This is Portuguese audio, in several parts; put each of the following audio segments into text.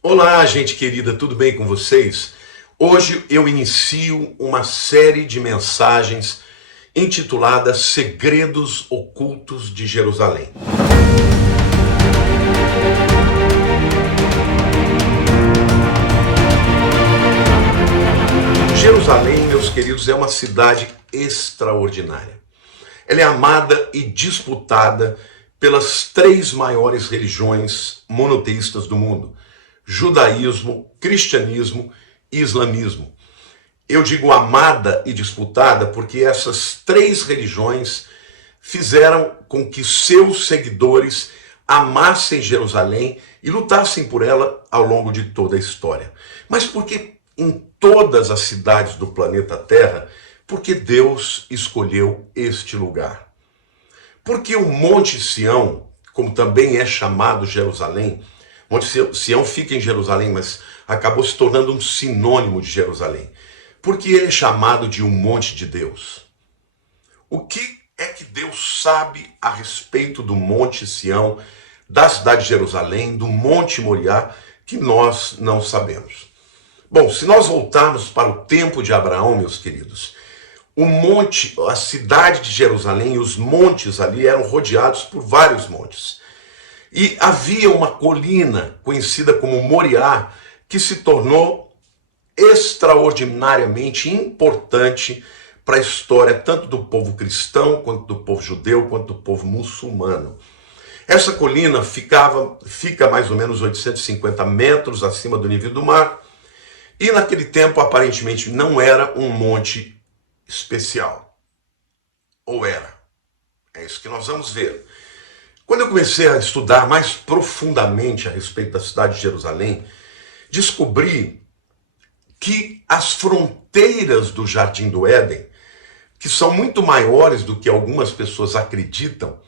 Olá, gente querida, tudo bem com vocês? Hoje eu inicio uma série de mensagens intitulada Segredos Ocultos de Jerusalém. Jerusalém, meus queridos, é uma cidade extraordinária. Ela é amada e disputada pelas três maiores religiões monoteístas do mundo: judaísmo, cristianismo e islamismo. Eu digo amada e disputada porque essas três religiões fizeram com que seus seguidores amassem Jerusalém e lutassem por ela ao longo de toda a história. Mas por que em todas as cidades do planeta Terra? Porque Deus escolheu este lugar. Porque o Monte Sião, como também é chamado Jerusalém, Monte Sião fica em Jerusalém, mas acabou se tornando um sinônimo de Jerusalém. Porque ele é chamado de um monte de Deus. O que é que Deus sabe a respeito do Monte Sião, da cidade de Jerusalém, do Monte Moriá, que nós não sabemos? Bom, se nós voltarmos para o tempo de Abraão, meus queridos, o monte, a cidade de Jerusalém e os montes ali eram rodeados por vários montes. E havia uma colina conhecida como Moriá, que se tornou extraordinariamente importante para a história tanto do povo cristão, quanto do povo judeu, quanto do povo muçulmano. Essa colina fica mais ou menos 850 metros acima do nível do mar, e naquele tempo aparentemente não era um monte especial. Ou era? É isso que nós vamos ver. Quando eu comecei a estudar mais profundamente a respeito da cidade de Jerusalém, descobri que as fronteiras do Jardim do Éden, que são muito maiores do que algumas pessoas acreditam,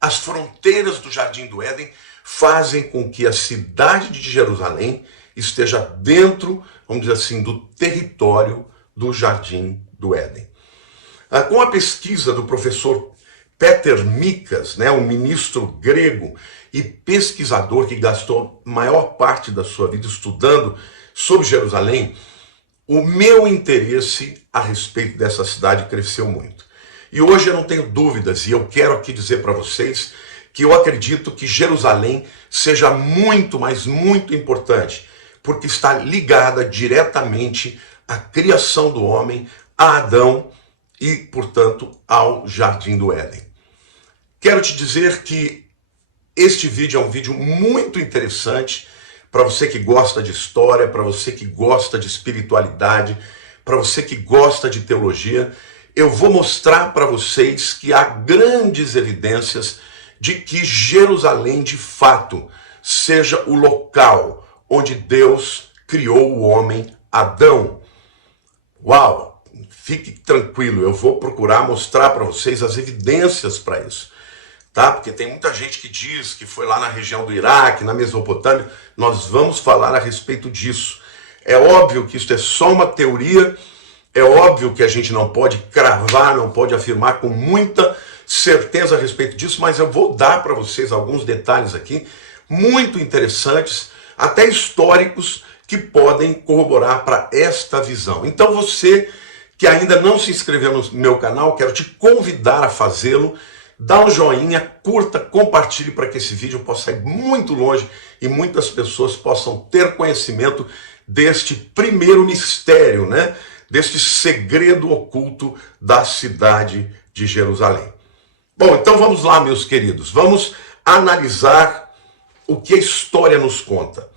as fronteiras do Jardim do Éden fazem com que a cidade de Jerusalém esteja dentro, vamos dizer assim, do território do Jardim do Éden. Com a pesquisa do professor Peter Mikas, um ministro grego e pesquisador que gastou a maior parte da sua vida estudando sobre Jerusalém, o meu interesse a respeito dessa cidade cresceu muito. E hoje eu não tenho dúvidas, e eu quero aqui dizer para vocês que eu acredito que Jerusalém seja muito, mas muito importante, porque está ligada diretamente à criação do homem, a Adão e, portanto, ao Jardim do Éden. Quero te dizer que este vídeo é um vídeo muito interessante para você que gosta de história, para você que gosta de espiritualidade, para você que gosta de teologia. Eu vou mostrar para vocês que há grandes evidências de que Jerusalém, de fato, seja o local onde Deus criou o homem Adão. Uau! Fique tranquilo, eu vou procurar mostrar para vocês as evidências para isso. Tá? Porque tem muita gente que diz que foi lá na região do Iraque, na Mesopotâmia. Nós vamos falar a respeito disso. É óbvio que isso é só uma teoria, é óbvio que a gente não pode cravar, não pode afirmar com muita certeza a respeito disso, mas eu vou dar para vocês alguns detalhes aqui muito interessantes, até históricos, que podem corroborar para esta visão. Então você que ainda não se inscreveu no meu canal, quero te convidar a fazê-lo. Dá um joinha, curta, compartilhe para que esse vídeo possa ir muito longe e muitas pessoas possam ter conhecimento deste primeiro mistério, deste segredo oculto da cidade de Jerusalém. Bom, então vamos lá, meus queridos, vamos analisar o que a história nos conta.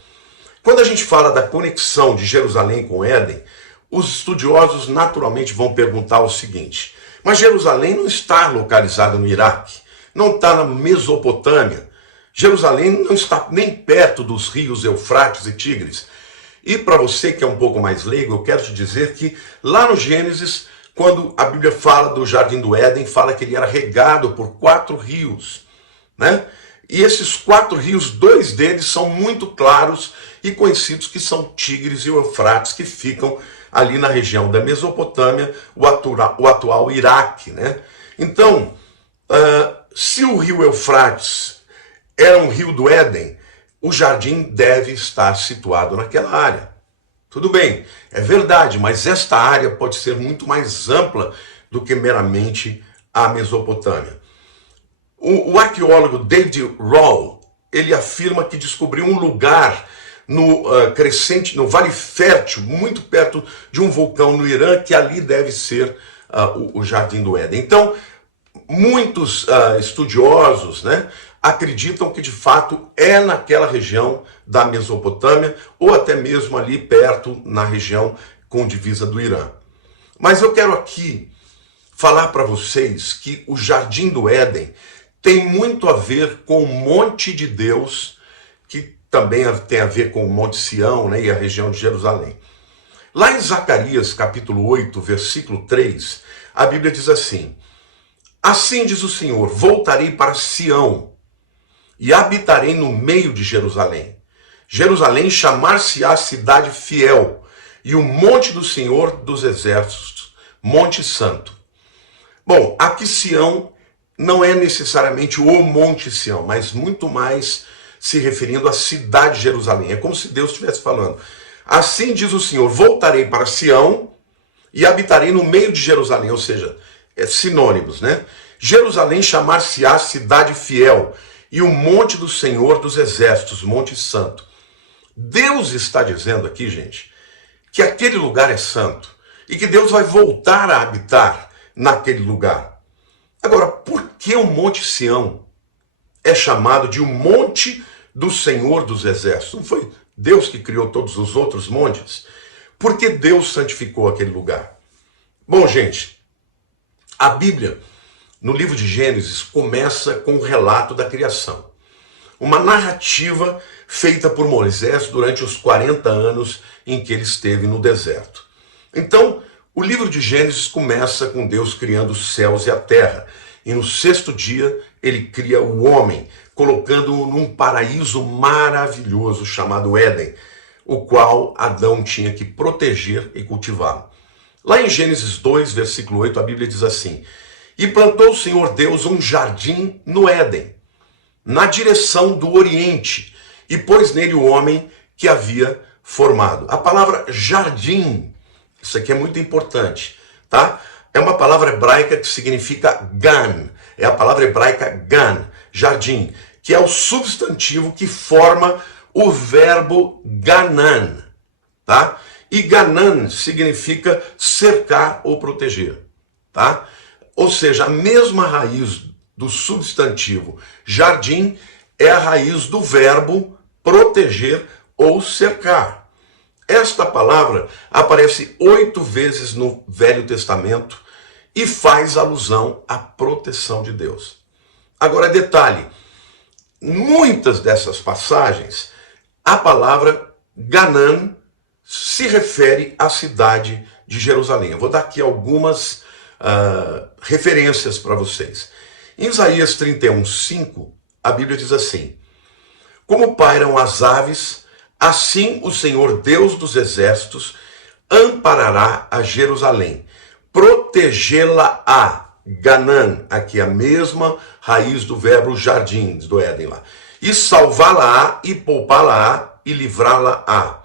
Quando a gente fala da conexão de Jerusalém com Éden, os estudiosos naturalmente vão perguntar o seguinte: mas Jerusalém não está localizada no Iraque, não está na Mesopotâmia. Jerusalém não está nem perto dos rios Eufrates e Tigres. E para você que é um pouco mais leigo, eu quero te dizer que lá no Gênesis, quando a Bíblia fala do Jardim do Éden, fala que ele era regado por 4 rios, E esses 4 rios, 2 deles são muito claros e conhecidos, que são Tigres e Eufrates, que ficam ali na região da Mesopotâmia, o atual Iraque, Então, se o rio Eufrates era um rio do Éden, o jardim deve estar situado naquela área. Tudo bem, é verdade, mas esta área pode ser muito mais ampla do que meramente a Mesopotâmia. O arqueólogo David Rohl, ele afirma que descobriu um lugar no no Vale Fértil, muito perto de um vulcão no Irã, que ali deve ser o Jardim do Éden. Então, muitos estudiosos, né, acreditam que de fato é naquela região da Mesopotâmia, ou até mesmo ali perto, na região com divisa do Irã. Mas eu quero aqui falar para vocês que o Jardim do Éden tem muito a ver com o Monte de Deus, que também tem a ver com o Monte Sião, né, e a região de Jerusalém. Lá em Zacarias, capítulo 8, versículo 3, a Bíblia diz assim: assim diz o Senhor, voltarei para Sião e habitarei no meio de Jerusalém. Jerusalém chamar-se-á cidade fiel, e o monte do Senhor dos exércitos, Monte Santo. Bom, aqui Sião não é necessariamente o Monte Sião, mas muito mais se referindo à cidade de Jerusalém. É como se Deus estivesse falando: assim diz o Senhor, voltarei para Sião e habitarei no meio de Jerusalém. Ou seja, é sinônimos, né? Jerusalém chamar-se-á cidade fiel, e o monte do Senhor dos exércitos, Monte Santo. Deus está dizendo aqui, gente, que aquele lugar é santo e que Deus vai voltar a habitar naquele lugar. Agora, por que o Monte Sião é chamado de o monte do Senhor dos exércitos? Não foi Deus que criou todos os outros montes? Por que Deus santificou aquele lugar? Bom, gente, a Bíblia, no livro de Gênesis, começa com o relato da criação. Uma narrativa feita por Moisés durante os 40 anos em que ele esteve no deserto. Então, o livro de Gênesis começa com Deus criando os céus e a terra. E no 6º dia, ele cria o homem, colocando-o num paraíso maravilhoso chamado Éden, o qual Adão tinha que proteger e cultivar. Lá em Gênesis 2, versículo 8, a Bíblia diz assim: e plantou o Senhor Deus um jardim no Éden, na direção do Oriente, e pôs nele o homem que havia formado. A palavra jardim, isso aqui é muito importante, tá? É uma palavra hebraica que significa gan. É a palavra hebraica gan, jardim, que é o substantivo que forma o verbo ganan, tá? E ganan significa cercar ou proteger, tá? Ou seja, a mesma raiz do substantivo jardim é a raiz do verbo proteger ou cercar. Esta palavra aparece 8 vezes no Velho Testamento e faz alusão à proteção de Deus. Agora, detalhe, muitas dessas passagens, a palavra Ganan se refere à cidade de Jerusalém. Eu vou dar aqui algumas referências para vocês. Em Isaías 31:5, a Bíblia diz assim: como pairam as aves, assim o Senhor Deus dos exércitos amparará a Jerusalém, protegê-la-á, Ganan, aqui a mesma raiz do verbo jardim, do Éden lá, e salvá-la-á, e poupá-la-á, e livrá-la-á.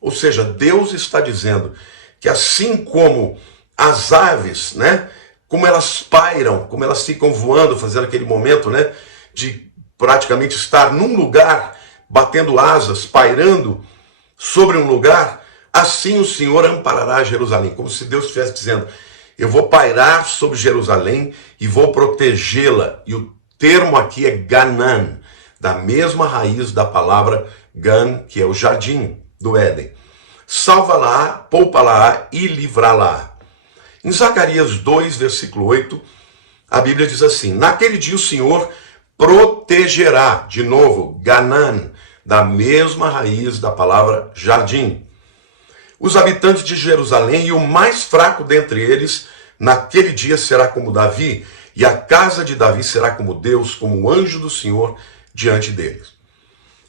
Ou seja, Deus está dizendo que assim como as aves, né, como elas pairam, como elas ficam voando, fazendo aquele momento, né, de praticamente estar num lugar, batendo asas, pairando sobre um lugar, assim o Senhor amparará Jerusalém, como se Deus estivesse dizendo: eu vou pairar sobre Jerusalém e vou protegê-la. E o termo aqui é Ganan, da mesma raiz da palavra Gan, que é o jardim do Éden. Salva-la, poupa-la e livrá-la. Em Zacarias 2, versículo 8, a Bíblia diz assim: naquele dia o Senhor protegerá, de novo, Ganan, da mesma raiz da palavra jardim, os habitantes de Jerusalém, e o mais fraco dentre eles, naquele dia será como Davi, e a casa de Davi será como Deus, como o anjo do Senhor diante deles.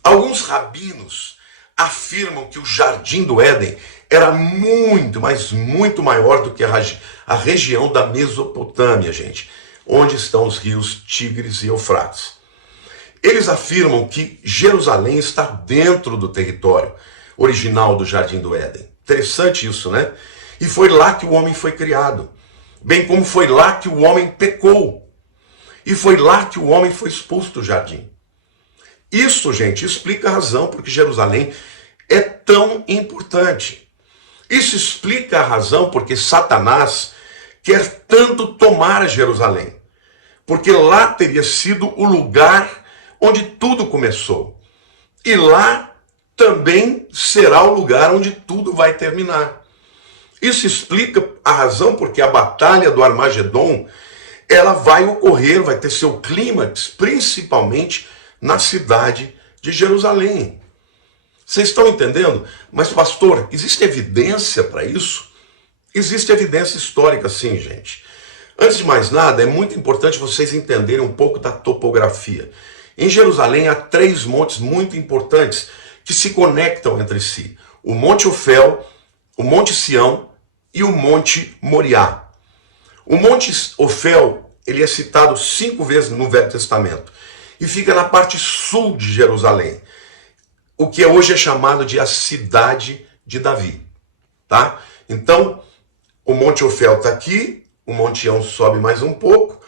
Alguns rabinos afirmam que o jardim do Éden era muito, mas muito maior do que a região da Mesopotâmia, gente, onde estão os rios Tigres e Eufrates. Eles afirmam que Jerusalém está dentro do território original do Jardim do Éden. Interessante isso, né? E foi lá que o homem foi criado, bem como foi lá que o homem pecou. E foi lá que o homem foi expulso do jardim. Isso, gente, explica a razão por que Jerusalém é tão importante. Isso explica a razão porque Satanás quer tanto tomar Jerusalém. Porque lá teria sido o lugar onde tudo começou. E lá também será o lugar onde tudo vai terminar. Isso explica a razão porque a batalha do Armagedon, ela vai ocorrer, vai ter seu clímax, principalmente na cidade de Jerusalém. Vocês estão entendendo? Mas, pastor, existe evidência para isso? Existe evidência histórica, sim, gente. Antes de mais nada, é muito importante vocês entenderem um pouco da topografia. Em Jerusalém há 3 montes muito importantes que se conectam entre si. O Monte Ofel, o Monte Sião e o Monte Moriá. O Monte Ofel, ele é citado 5 vezes no Velho Testamento e fica na parte sul de Jerusalém, o que hoje é chamado de a cidade de Davi, tá? Então, o Monte Ofel está aqui, o Monte Sião sobe mais um pouco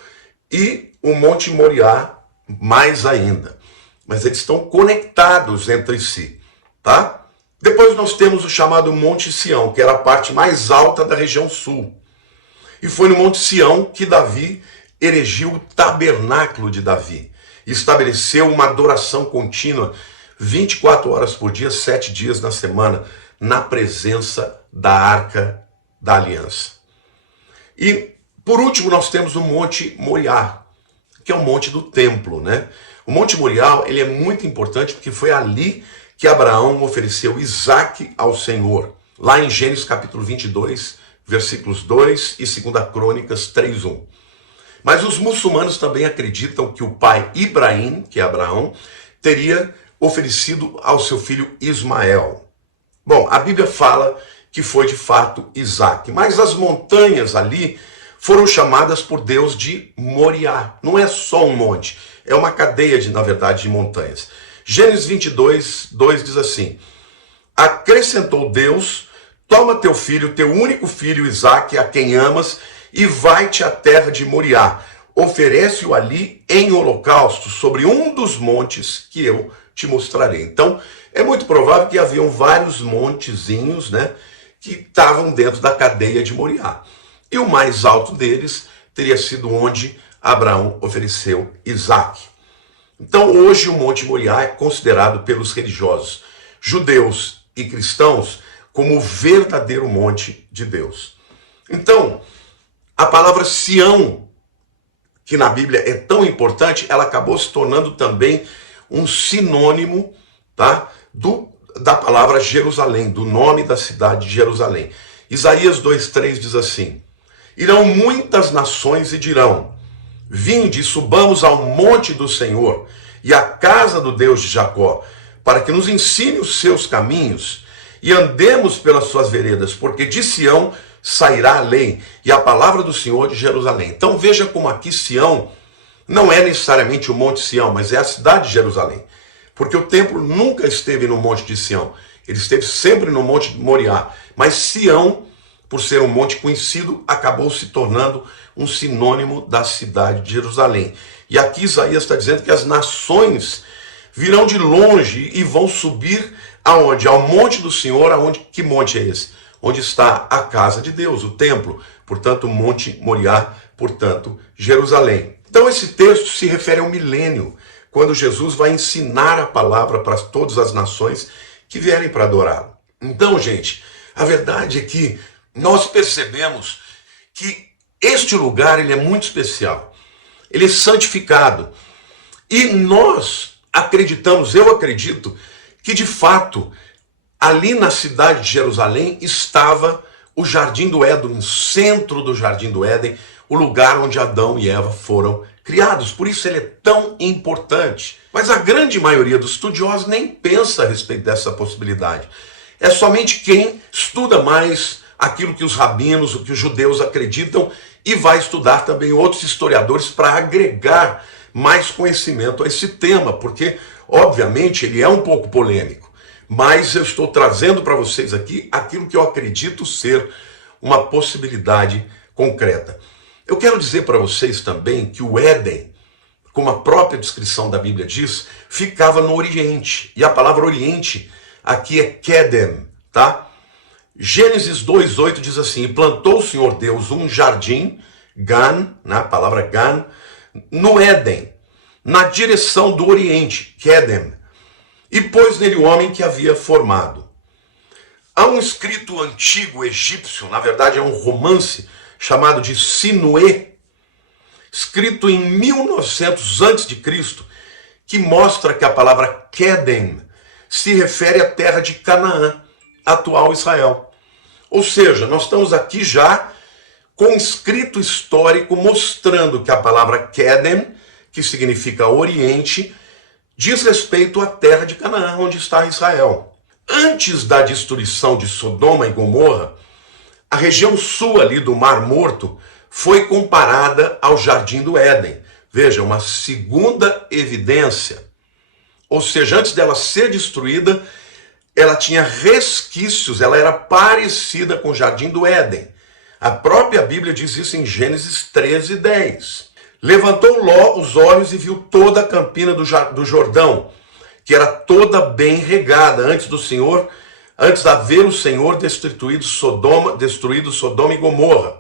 e o Monte Moriá mais ainda. Mas eles estão conectados entre si, tá? Depois nós temos o chamado Monte Sião, que era a parte mais alta da região sul. E foi no Monte Sião que Davi erigiu o tabernáculo de Davi. E estabeleceu uma adoração contínua, 24 horas por dia, 7 dias na semana, na presença da Arca da Aliança. E, por último, nós temos o Monte Moriá, que é o Monte do Templo, né? O Monte Moriá, ele é muito importante porque foi ali que Abraão ofereceu Isaque ao Senhor, lá em Gênesis capítulo 22, versículos 2 e 2 Crônicas 3:1. Mas os muçulmanos também acreditam que o pai Ibrahim, que é Abraão, teria oferecido ao seu filho Ismael. Bom, a Bíblia fala que foi de fato Isaque, mas as montanhas ali foram chamadas por Deus de Moriá. Não é só um monte, é uma cadeia, na verdade, de montanhas. Gênesis 22, 2 diz assim: acrescentou Deus, toma teu filho, teu único filho Isaque, a quem amas, e vai-te à terra de Moriá. Oferece-o ali em holocausto sobre um dos montes que eu te mostrarei. Então, é muito provável que haviam vários montezinhos, né, que estavam dentro da cadeia de Moriá. E o mais alto deles teria sido onde Abraão ofereceu Isaque. Então, hoje o Monte Moriá é considerado pelos religiosos judeus e cristãos como o verdadeiro monte de Deus. Então, a palavra Sião, que na Bíblia é tão importante, ela acabou se tornando também um sinônimo, tá, da palavra Jerusalém, do nome da cidade de Jerusalém. Isaías 2:3 diz assim: irão muitas nações e dirão: vinde, subamos ao monte do Senhor e à casa do Deus de Jacó, para que nos ensine os seus caminhos e andemos pelas suas veredas, porque de Sião sairá a lei e a palavra do Senhor de Jerusalém. Então veja como aqui Sião não é necessariamente o Monte Sião, mas é a cidade de Jerusalém. Porque o templo nunca esteve no Monte de Sião, ele esteve sempre no Monte de Moriá. Mas Sião, por ser um monte conhecido, acabou se tornando um sinônimo da cidade de Jerusalém. E aqui Isaías está dizendo que as nações virão de longe e vão subir aonde? Ao monte do Senhor. Aonde? Que monte é esse? Onde está a casa de Deus, o templo. Portanto, o Monte Moriá, portanto, Jerusalém. Então esse texto se refere ao milênio, quando Jesus vai ensinar a palavra para todas as nações que vierem para adorá-lo. Então, gente, a verdade é que nós percebemos que este lugar ele é muito especial. Ele é santificado. E nós acreditamos, eu acredito, que de fato, ali na cidade de Jerusalém estava o Jardim do Éden, no centro do Jardim do Éden, o lugar onde Adão e Eva foram criados. Por isso ele é tão importante. Mas a grande maioria dos estudiosos nem pensa a respeito dessa possibilidade. É somente quem estuda mais aquilo que os rabinos, o que os judeus acreditam, e vai estudar também outros historiadores para agregar mais conhecimento a esse tema, porque, obviamente, ele é um pouco polêmico, mas eu estou trazendo para vocês aqui aquilo que eu acredito ser uma possibilidade concreta. Eu quero dizer para vocês também que o Éden, como a própria descrição da Bíblia diz, ficava no Oriente. E a palavra Oriente aqui é Kedem, tá? Gênesis 2:8 diz assim: e plantou o Senhor Deus um jardim, Gan, né, a palavra Gan, no Éden, na direção do Oriente, Kedem, e pôs nele o homem que havia formado. Há um escrito antigo egípcio, na verdade é um romance, chamado de Sinué, escrito em 1900 a.C., que mostra que a palavra Kedem se refere à terra de Canaã, atual Israel. Ou seja, nós estamos aqui já com um escrito histórico mostrando que a palavra Kedem, que significa Oriente, diz respeito à terra de Canaã, onde está Israel. Antes da destruição de Sodoma e Gomorra, a região sul ali do Mar Morto foi comparada ao Jardim do Éden. Veja, uma segunda evidência. Ou seja, antes dela ser destruída, ela tinha resquícios, ela era parecida com o Jardim do Éden. A própria Bíblia diz isso em Gênesis 13:10. Levantou Ló os olhos e viu toda a campina do Jordão, que era toda bem regada antes de haver o Senhor destruído Sodoma e Gomorra.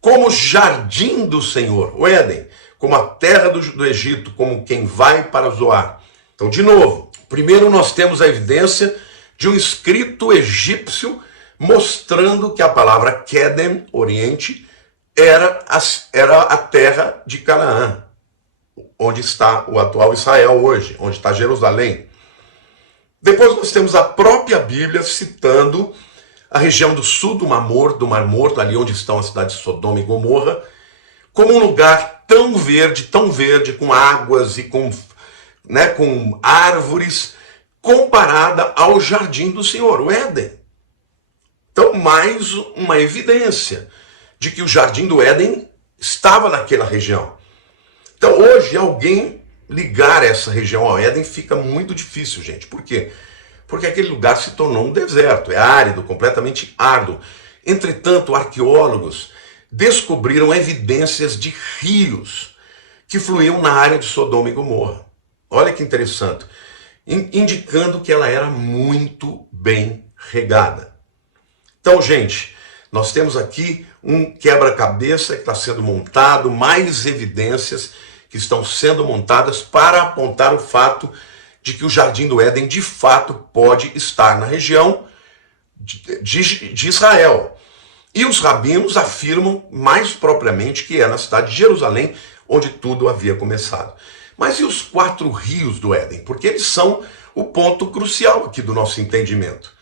Como jardim do Senhor, o Éden, como a terra do Egito, como quem vai para Zoar. Então, de novo, primeiro nós temos a evidência de um escrito egípcio mostrando que a palavra Kedem, Oriente, era a terra de Canaã, onde está o atual Israel hoje, onde está Jerusalém. Depois nós temos a própria Bíblia citando a região do sul do Mar Morto, ali onde estão a cidade de Sodoma e Gomorra, como um lugar tão verde, com águas e com árvores, comparada ao jardim do Senhor, o Éden. Então, mais uma evidência de que o jardim do Éden estava naquela região. Então, hoje, alguém ligar essa região ao Éden fica muito difícil, gente. Por quê? Porque aquele lugar se tornou um deserto, é árido, completamente árduo. Entretanto, arqueólogos descobriram evidências de rios que fluíam na área de Sodoma e Gomorra. Olha que interessante, indicando que ela era muito bem regada. Então, gente, nós temos aqui um quebra-cabeça que está sendo montado, mais evidências que estão sendo montadas para apontar o fato de que o Jardim do Éden, de fato, pode estar na região de Israel. E os rabinos afirmam mais propriamente que é na cidade de Jerusalém, onde tudo havia começado. Mas e os 4 rios do Éden? Porque eles são o ponto crucial aqui do nosso entendimento.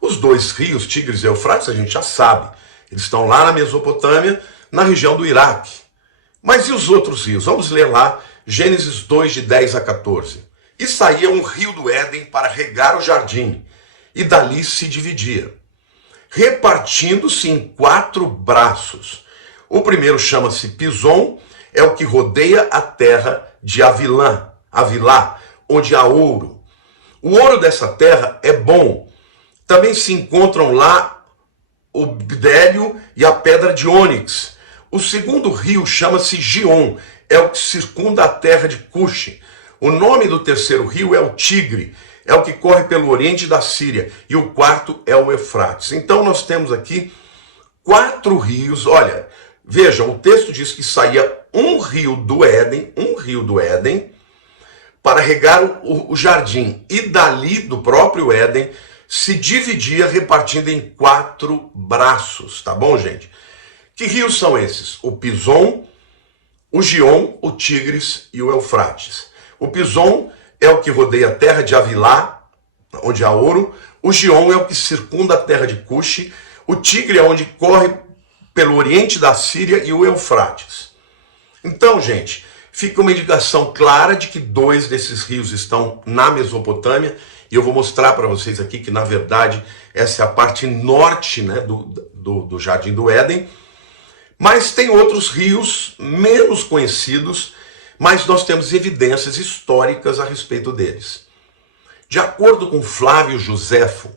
Os 2 rios, Tigres e Eufrates, a gente já sabe. Eles estão lá na Mesopotâmia, na região do Iraque. Mas e os outros rios? Vamos ler lá, Gênesis 2, de 10 a 14. E saía um rio do Éden para regar o jardim, e dali se dividia, repartindo-se em 4 braços. O primeiro chama-se Pison, é o que rodeia a terra de Avilá, onde há ouro. O ouro dessa terra é bom. Também se encontram lá o bdélio e a pedra de ônix. O segundo rio chama-se Gion, é o que circunda a terra de Cuxi. O nome do terceiro rio é o Tigre, é o que corre pelo oriente da Síria. E o quarto é o Eufrates. Então nós temos aqui 4 rios. Olha, vejam, o texto diz que saía um rio do Éden, para regar o jardim. E dali, do próprio Éden, se dividia repartindo em 4 braços. Tá bom, gente? Que rios são esses? O Pison, o Gion, o Tigres e o Eufrates. O Pison é o que rodeia a terra de Avilá, onde há ouro. O Gion é o que circunda a terra de Cuxi. O Tigre é onde corre pelo oriente da Síria, e o Eufrates. Então, gente, fica uma indicação clara de que 2 desses rios estão na Mesopotâmia, e eu vou mostrar para vocês aqui que, na verdade, essa é a parte norte, né, do Jardim do Éden. Mas tem outros rios menos conhecidos, mas nós temos evidências históricas a respeito deles. De acordo com Flávio Joséfo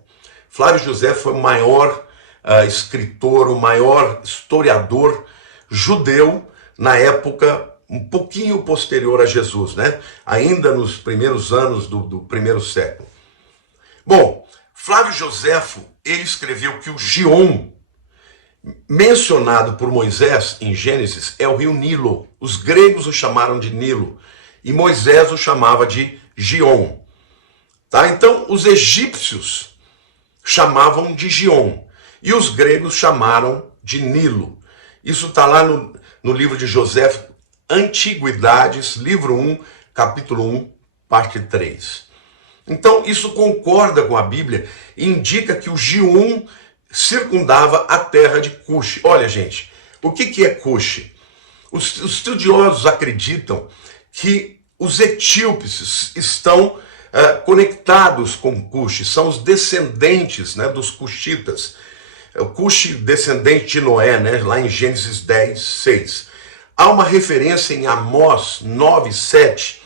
foi o maior escritor, o maior historiador judeu na época um pouquinho posterior a Jesus, né? Ainda nos primeiros anos do primeiro século. Bom, Flávio Joséfo, ele escreveu que o Gion, mencionado por Moisés em Gênesis, é o rio Nilo. Os gregos o chamaram de Nilo e Moisés o chamava de Gion. Tá? Então, os egípcios chamavam de Gion e os gregos chamaram de Nilo. Isso está lá no livro de Joséfo, Antiguidades, livro 1, capítulo 1, parte 3. Então, isso concorda com a Bíblia e indica que o Gion circundava a terra de Cush. Olha, gente, o que é Cush? Os estudiosos acreditam que os etíopes estão conectados com Cush, são os descendentes, né, dos cuxitas. O Cush, descendente de Noé, né, lá em Gênesis 10, 6. Há uma referência em Amós 9, 7,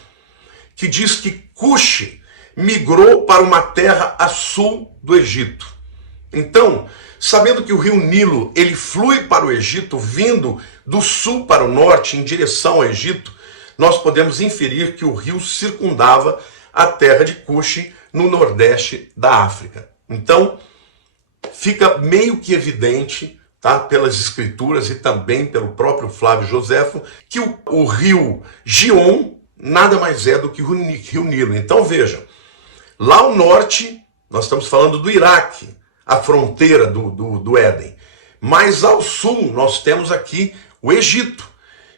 que diz que Cush migrou para uma terra a sul do Egito. Então, sabendo que o rio Nilo ele flui para o Egito, vindo do sul para o norte em direção ao Egito, nós podemos inferir que o rio circundava a terra de Cush no nordeste da África. Então, fica meio que evidente, tá, pelas escrituras e também pelo próprio Flávio Joséfo, que o rio Gion nada mais é do que o rio Nilo. Então vejam, lá ao norte, nós estamos falando do Iraque, a fronteira do Éden. Mas ao sul, nós temos aqui o Egito.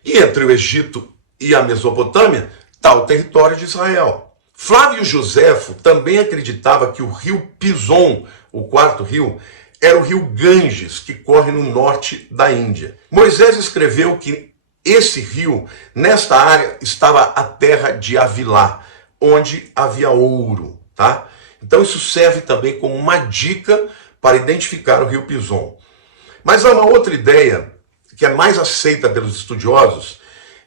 E entre o Egito e a Mesopotâmia, está o território de Israel. Flávio Joséfo também acreditava que o rio Pison, o quarto rio, era o rio Ganges, que corre no norte da Índia. Moisés escreveu que esse rio, nesta área, estava a terra de Avilá, onde havia ouro, tá? Então isso serve também como uma dica para identificar o rio Pison. Mas há uma outra ideia, que é mais aceita pelos estudiosos,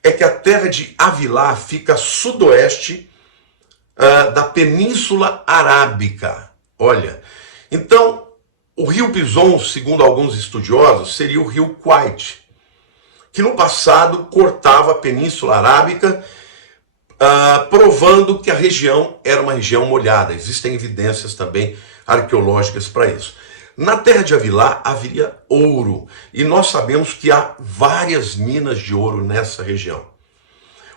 é que a terra de Avilá fica a sudoeste da Península Arábica. Olha, então o rio Pison, segundo alguns estudiosos, seria o rio Quite, que no passado cortava a Península Arábica, provando que a região era uma região molhada. Existem evidências também arqueológicas para isso. Na terra de Avilá haveria ouro, e nós sabemos que há várias minas de ouro nessa região.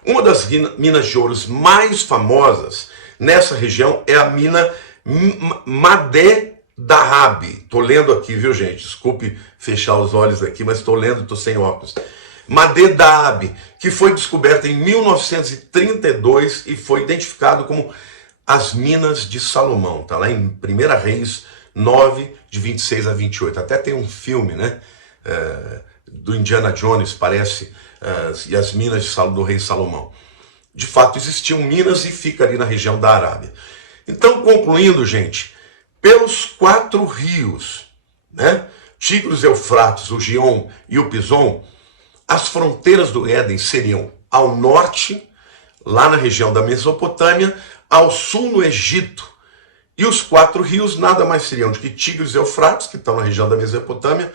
Uma das minas de ouro mais famosas nessa região é a mina Madé Dahab. Estou lendo aqui, viu, gente? Desculpe fechar os olhos aqui, mas estou lendo, estou sem óculos. Madé Dahab, que foi descoberta em 1932 e foi identificado como as Minas de Salomão. Está lá em 1 Reis 9, de 26 a 28. Até tem um filme, né? Do Indiana Jones, parece, e as minas do rei Salomão. De fato, existiam minas e fica ali na região da Arábia. Então, concluindo, gente, pelos 4 rios, né? Tigres, Eufrates, o Gion e o Pison, as fronteiras do Éden seriam ao norte, lá na região da Mesopotâmia, ao sul no Egito. E os 4 rios nada mais seriam do que Tigres e Eufrates, que estão na região da Mesopotâmia,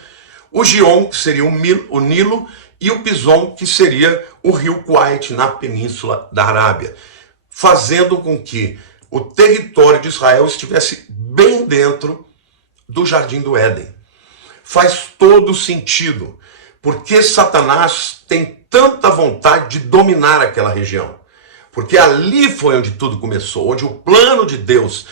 o Gion, que seria o Nilo, e o Pison, que seria o rio Quite, na Península da Arábia, fazendo com que o território de Israel estivesse bem dentro do Jardim do Éden. Faz todo sentido, porque Satanás tem tanta vontade de dominar aquela região. Porque ali foi onde tudo começou, onde o plano de Deus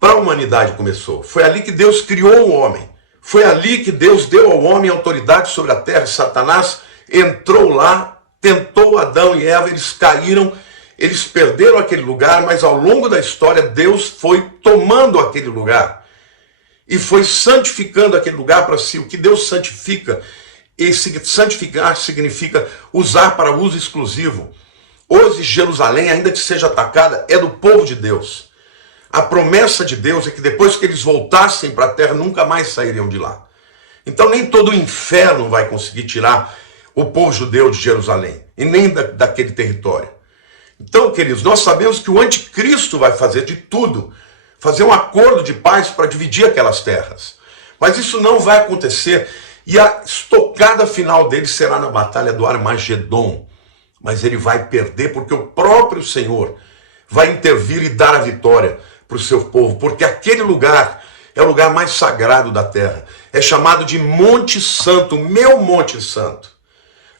para a humanidade começou. Foi ali que Deus criou o homem. Foi ali que Deus deu ao homem autoridade sobre a terra. Satanás entrou lá, tentou Adão e Eva, eles caíram, eles perderam aquele lugar, mas ao longo da história Deus foi tomando aquele lugar e foi santificando aquele lugar para si. O que Deus santifica, e santificar significa usar para uso exclusivo. Hoje Jerusalém, ainda que seja atacada, é do povo de Deus. A promessa de Deus é que depois que eles voltassem para a terra, nunca mais sairiam de lá. Então nem todo o inferno vai conseguir tirar o povo judeu de Jerusalém, e nem daquele território. Então, queridos, nós sabemos que o anticristo vai fazer de tudo, fazer um acordo de paz para dividir aquelas terras. Mas isso não vai acontecer, e a estocada final dele será na batalha do Armagedon. Mas ele vai perder porque o próprio Senhor vai intervir e dar a vitória para o seu povo, porque aquele lugar é o lugar mais sagrado da terra. É chamado de Monte Santo, meu Monte Santo.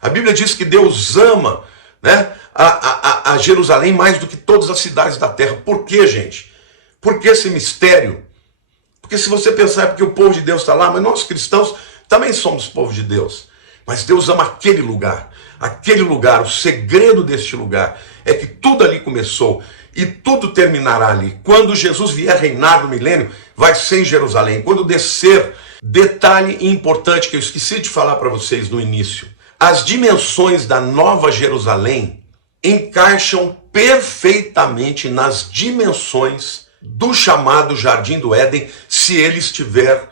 A Bíblia diz que Deus ama, né, a Jerusalém mais do que todas as cidades da terra. Por quê, gente? Por que esse mistério? Porque se você pensar, é porque o povo de Deus está lá, mas nós cristãos também somos povo de Deus. Mas Deus ama aquele lugar, o segredo deste lugar é que tudo ali começou e tudo terminará ali. Quando Jesus vier reinar no milênio, vai ser em Jerusalém. Quando descer, detalhe importante que eu esqueci de falar para vocês no início. As dimensões da Nova Jerusalém encaixam perfeitamente nas dimensões do chamado Jardim do Éden, se ele estiver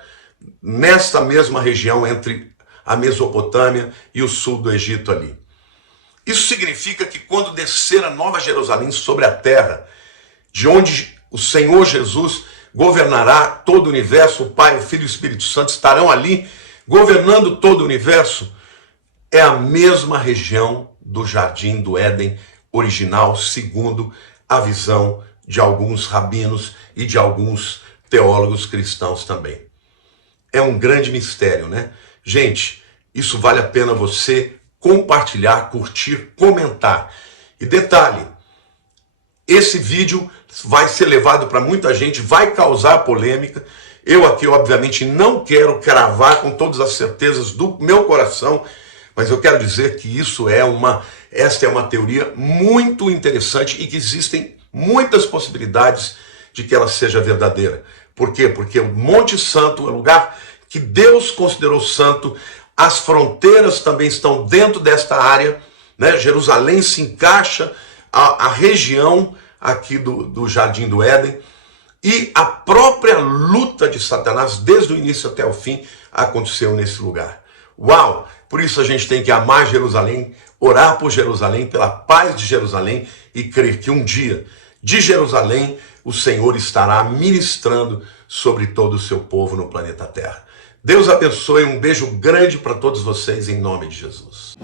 nesta mesma região entre a Mesopotâmia e o sul do Egito ali. Isso significa que quando descer a Nova Jerusalém sobre a terra, de onde o Senhor Jesus governará todo o universo, o Pai, o Filho e o Espírito Santo estarão ali governando todo o universo, é a mesma região do Jardim do Éden original, segundo a visão de alguns rabinos e de alguns teólogos cristãos também. É um grande mistério, né? Gente, isso vale a pena você compartilhar, curtir, comentar. E detalhe, esse vídeo vai ser levado para muita gente, vai causar polêmica. Eu aqui, obviamente, não quero cravar com todas as certezas do meu coração, mas eu quero dizer que esta é uma teoria muito interessante e que existem muitas possibilidades de que ela seja verdadeira. Por quê? Porque o Monte Santo é um lugar que Deus considerou santo, as fronteiras também estão dentro desta área, né? Jerusalém se encaixa a região aqui do Jardim do Éden, e a própria luta de Satanás, desde o início até o fim, aconteceu nesse lugar. Uau! Por isso a gente tem que amar Jerusalém, orar por Jerusalém, pela paz de Jerusalém, e crer que um dia, de Jerusalém, o Senhor estará ministrando sobre todo o seu povo no planeta Terra. Deus abençoe, um beijo grande para todos vocês, em nome de Jesus.